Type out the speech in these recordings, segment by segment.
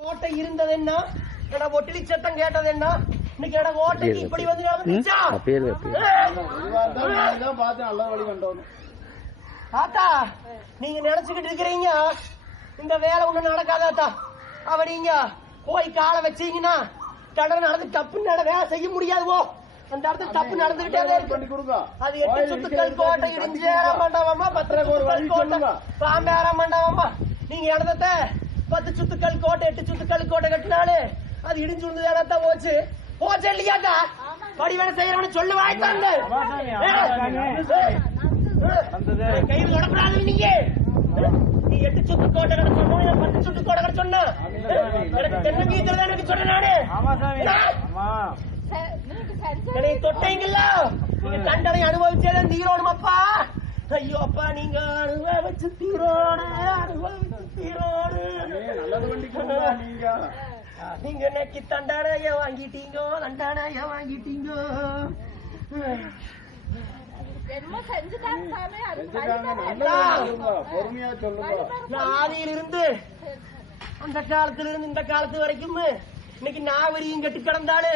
ஓட்டை இருந்தது என்ன என்னோட ஒட்டிலி சத்தம் கேட்டது என்ன இன்னைக்கு என்னோட ஓட்டைக்கு இப்படி வந்து நடந்துச்சா? பார்த்து நல்ல வழி கண்டோம் ஆத்தா நீங்க நினைச்சுக்கிட்டு இருக்கிறீங்க? இந்த வேலை ஒண்ணு நடக்காதாத்தா அவ நீங்க போய் காலை வச்சீங்கன்னா கடை நடந்து தப்பு நட வேலை செய்ய முடியாது போ. அந்த இடத்துல தப்பு நடந்துகிட்டே இருக்கு. அது எட்டு சுத்துக்கள் கோட்டை இடிஞ்சேற மண்டபமா பத்து ஒரு வழி சுத்துக்கள் கோட்டை. சொல்லுங்க. பாம்பேற மண்டபமா நீங்க இடத்த பத்து சுத்துக்கள் கோட்டை எட்டு சுத்துக்கள் கோட்டை கட்டினாலே அது இடிஞ்சு விழுந்து இடத்தான் போச்சு? போச்சு இல்லையாக்கா படி வேலை செய்யறவனு சொல்லு வாய்த்தாங்க கையில் தொடக்கூடாது நீங்க நீ எட்டு சுத்து கோட்டை கடை சொன்ன பத்து சுத்து கோட்டை கடை சொன்ன? எனக்கு தென்னை கீத்துல எனக்கு சொன்ன நானு. என்னை தொட்டீங்கல்ல? நீங்க தண்டனை அனுபவிச்சேன் தீரோடுமப்பா ஐயோ அப்பா நீங்க அனுபவிச்சு தீரோடு அனுபவிச்சு நீங்க. நீங்க இன்னைக்கு தண்டனைய வாங்கிட்டீங்க தண்டனைய வாங்கிட்டீங்க. ஆதியிலிருந்து அந்த காலத்துல இருந்து இந்த காலத்து வரைக்கும் இன்னைக்கு நாவரியும் கட்டி கிடந்தாளு.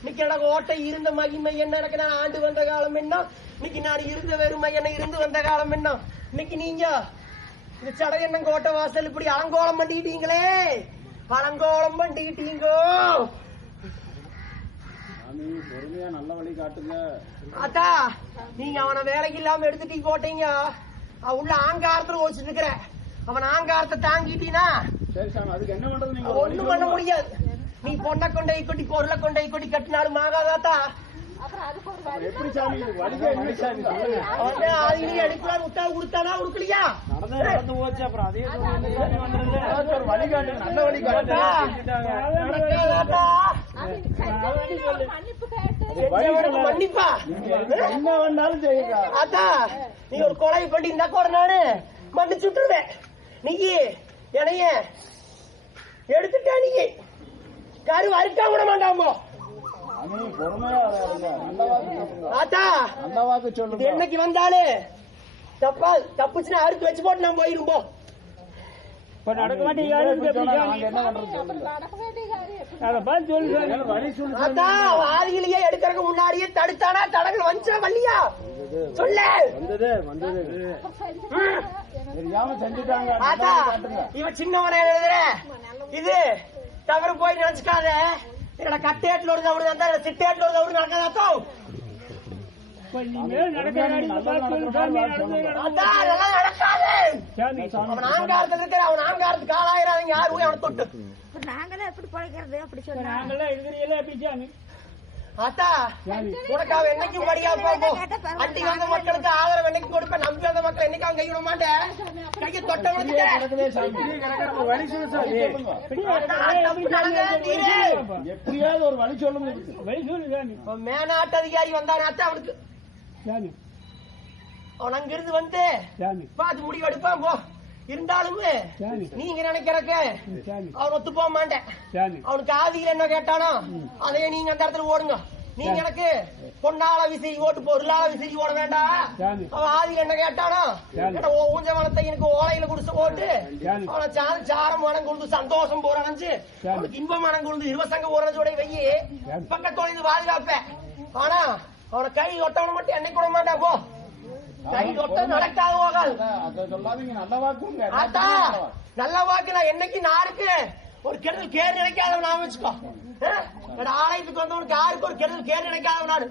இன்னைக்கு எனக்கு ஓட்டை இருந்த மகிமை என்ன? எனக்கு நான் ஆண்டு வந்த காலம் என்ன? இன்னைக்கு நான் இருந்த வெறுமை என்ன? இருந்து வந்த காலம் என்ன? இன்னைக்கு நீங்க இந்த சடையண்ணன் கோட்டை வாசல் இப்படி அலங்கோலம் பண்ணிக்கிட்டீங்களே அலங்கோலம் பண்ணிக்கிட்டீங்கோ பொறுமையா நல்ல வழி காட்டுங்க. அத்தா நீங்க அவனை வேலைக்கு இல்லாம எடுத்துட்டீங்க போட்டீங்க. உள்ள ஆங்காரத்துல ஓடிச்சிட்டு இருக்கிற அவன் ஆங்காரத்தை தாங்கிட்டீனா? ஒண்ணும் பண்ண. முடியாது. நீ பொண்ணை கொண்டை கொட்டி பொருளை கொண்டை கொட்டி கட்டினாலும் ஆகாதாத்தா எப்படி சாமி இது என்ன சாமி அடிக்கலாம் கொடுத்தானா கொடுக்கலையா ஒரு மன்னிப்பா என்ன வேணாலும் செய்யுங்க நீ ஒரு கொலை பண்ணி இருந்தா கூட நானு? மன்னிச்சு விட்டுருவேன். நீ என்னைய எடுத்துட்டா நீ? கரு அறுக்கா விட மாட்டாமோ நல்ல வாக்கு சொல்லுங்க என்னைக்கு வந்தாலே தப்பா தப்புச்சுன்னா அறுத்து வச்சு போட்டு நான் போயிரும் போ. நடக்க மாட்டேங்க சொல்லு எடுக்கிறதுக்கு முன்னாடியே தடுத்தானா தடங்கள் வந்துச்சா வள்ளியா சொல்லு. இவன் சின்னவன எழுதுற. இது தவறு போய் நினைச்சுக்காத. என்னோட சிட்டேட்ல ஒரு தவறு நடக்காதாத்தோ அத்தா அதெல்லாம் நடக்காது அவன் ஆங்காரத்துல இருக்கிற அவன் ஆங்காரத்துக்கு ஆளாயிராதீங்க யாரும் அவனை தொட்டு நாங்களே எப்படி பிழைக்கிறது அப்படி சொன்னாங்க அத்தா உனக்கு அவன் என்னைக்கும் படியா போகும் அன்னைக்கு வந்த மக்களுக்கு ஆதரவு என்னைக்கு கொடுப்பேன் நம்பி வந்த மக்கள் என்னைக்கு அவன் கை விட மாட்டேன் சொல்லு எப்படியாவது ஒரு வழி இதுக்கு. மேனாட்டு அதிகாரி வந்தானே அத்தா அவனுக்கு அவன் அங்கிருந்து வந்து பார்த்து முடிவு எடுப்பான் போ இருந்தாலும் நீங்க நினைக்கிறக்க அவன் ஒத்து போக மாட்டேன் அவனுக்கு ஆதியில் என்ன கேட்டானோ அதையே நீங்க அந்த இடத்துல ஓடுங்க நீங்க எனக்கு பொன்னால விசிறி ஓட்டு பொருளால விசிறி ஓட வேண்டாம். அவன் ஆதியில் என்ன கேட்டானோ? ஊஞ்ச வளத்தை எனக்கு ஓலையில குடிச்சு போட்டு அவனை சாரம் சாரம் மனம் கொண்டு சந்தோஷம் போற நினைச்சு அவனுக்கு இன்பம் மனம் கொண்டு இருவசங்க ஓரஞ்சோட வையி பக்கத்தோட இது பாதுகாப்பேன் ஆனா அவனை கை ஒட்டவன மட்டும் என்னைக்கு விட மாட்டான் போ. கை ஒட்ட நடக்காத போகாது நல்ல நல்ல வாக்கு நான் என்னைக்கு நாருக்கு ஒரு கெடுதல் கேர் நினைக்காதவன் நான் வச்சுக்கோ. ஆலயத்துக்கு வந்தவனுக்கு யாருக்கு ஒரு கெடுதல் கேர் நினைக்காதவன் நானு.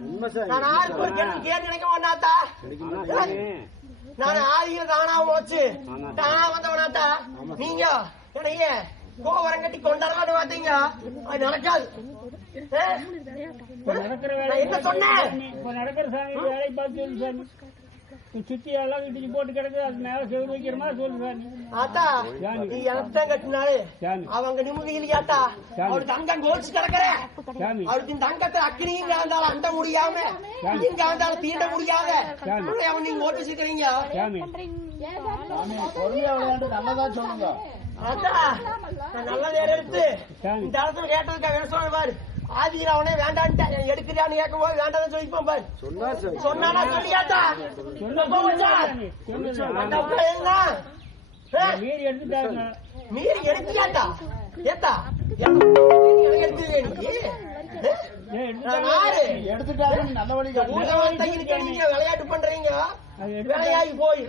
நான் யாருக்கு ஒரு கெடுதல் கேர் நினைக்க மாட்டாத்தா? நான் ஆதியில தானா வச்சு? தானா வந்தவனாத்தா? நீங்க? என்னைய கோவரம் கட்டி கொண்டாடலான்னு பார்த்தீங்க அது நடக்காது. என்ன சொன்னேன்? சுத்தி எல்லாம் இடிச்சு போட்டு கிடக்குது அது மேல செவ்வறு வைக்கிற மாதிரி சொல்லு சாமி. ஆத்தா நீ எனக்கு தான் கட்டினாரு அவங்க நிம்மதி இல்லையாத்தா அவளுக்கு அங்கம் கோச்சு கிடக்குற. இந்த அங்கத்தை அக்கினியும் கலந்தாலும் அண்ட முடியாம. இங்க கலந்தாலும் தீண்ட முடியாத. அவன் நீங்க ஓட்டு வச்சுக்கிறீங்க சாமி. ஏன் சாமி சாமி பொறுமையா விளையாண்டு நல்லதா சொல்லுங்க. நல்ல நேரம் எடுத்து இந்த இடத்துல கேட்டதுக்கு என்ன சொல்ல பாரு. ஆதியில் அவனே வேண்டான்ட்டேன் எடுக்கிறியான்னு கேட்கும் போது வேண்டாம்னு சொல்லிப்போம் பாரு. சொன்னானா? ஏ, மீறி எடுத்துட்டாங்க மீறி எடுத்தியாத்தா ஏத்தா? விளையாட்டு பண்றீங்க. வேலையாகி போய்.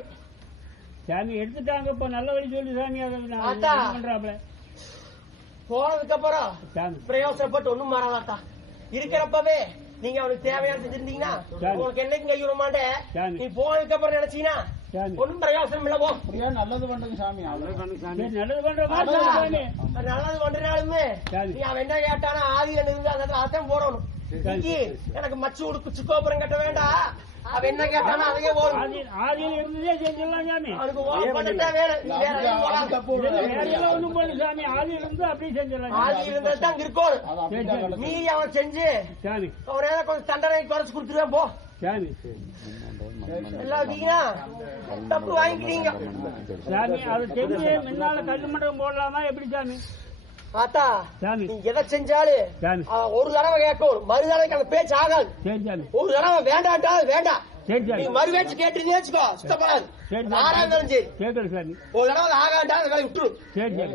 சாமி எடுத்துட்டாங்க இப்ப நல்ல வழி சொல்லி சாமி அதை பண்றாப்ல. போனதுக்கு அப்புறம் பிரயோசனப்பட்டு ஒண்ணும் மாறாதாத்தா. இருக்கிறப்பவே நீங்க அவனுக்கு தேவையான செஞ்சிருந்தீங்கன்னா சரி. உங்களுக்கு என்னைக்கும் கைவிட மாட்டேன். நீ போனதுக்கு அப்புறம் நினைச்சீங்கன்னா ஒண்ணும் பிரயோசனம் இல்ல போ. நல்லது பண்ணுங்க சாமி. நல்லது பண்ற மாதிரி அதான். சாமி. அது நல்லது பண்றாலுமே சரி. நீ அவன் என்ன கேட்டானா அந்த இடத்துல அதான் போடணும். எனக்கு மச்சு உடுக்கு சுக்கோபுரம் கட்ட வேண்டாம் அவன் என்ன கேட்டானா அதையே ஆதி ஆதியில் இருந்ததே செஞ்சிடலாம் சாமி. அவனுக்கு ஓரம் பண்ணிட்டா நீ வேற. வேற எல்லாம் ஒண்ணும் பண்ணு சாமி. ஆதியில் இருந்து அப்படியே செஞ்சிடலாம் சாமி. ஆதி இருந்தது தான் கிடக்கு. மீறி அவன் செஞ்சு. சாமி. அவன் ஏதாவது கொஞ்சம் தண்டனை குறைச்சு கொடுத்துருவேன் போ. சாமி. தப்பு வாங்கிக்கிட்டீங்க. சாமி அதை செஞ்சு முன்னால கல்லு மண்டபம் போடலாமா? எப்படி சாமி? ஆத்தா நீ எதை செஞ்சாலும் ஒரு தடவை கேட்கும். மறு தடவைக்கு பேச்சு ஆகாது. ஒரு தடவை வேண்டாட்டா வேண்டாம் நீ மறு பேச்சு கேட்டு வச்சுக்கோ சுத்தப்படாது. ஆறா இருந்தாலும் சரி. ஒரு தடவை வேலையை விட்டுரு.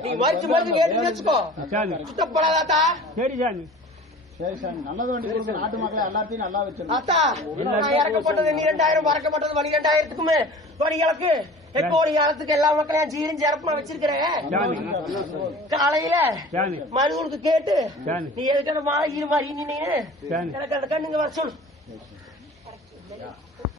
நீ மறுச்சு மறுச்சு கேட்டு வச்சுக்கோ. சாமி சுத்தப்படாதாத்தா? சரி சாமி சரி சாமி நல்லது வண்டி கொடுங்க நாட்டு மக்களை எல்லாத்தையும் நல்லா வச்சிருக்கோம் அத்தா நான் இறக்கப்பட்டது பன்னிரெண்டாயிரம் மறக்கப்பட்டது பன்னிரெண்டாயிரத்துக்குமே கோடிகளுக்கு கோடி காலத்துக்கு எல்லா மக்களையும் ஜீரும் சிறப்புமா வச்சிருக்கிறேன்? காலையில சாமி மருவனுக்கு கேட்டு நீ எதுக்கு மாலை ஈரு மாதிரி நின்னு எனக்கு அந்த கண்ணுங்க வர சொல்லு.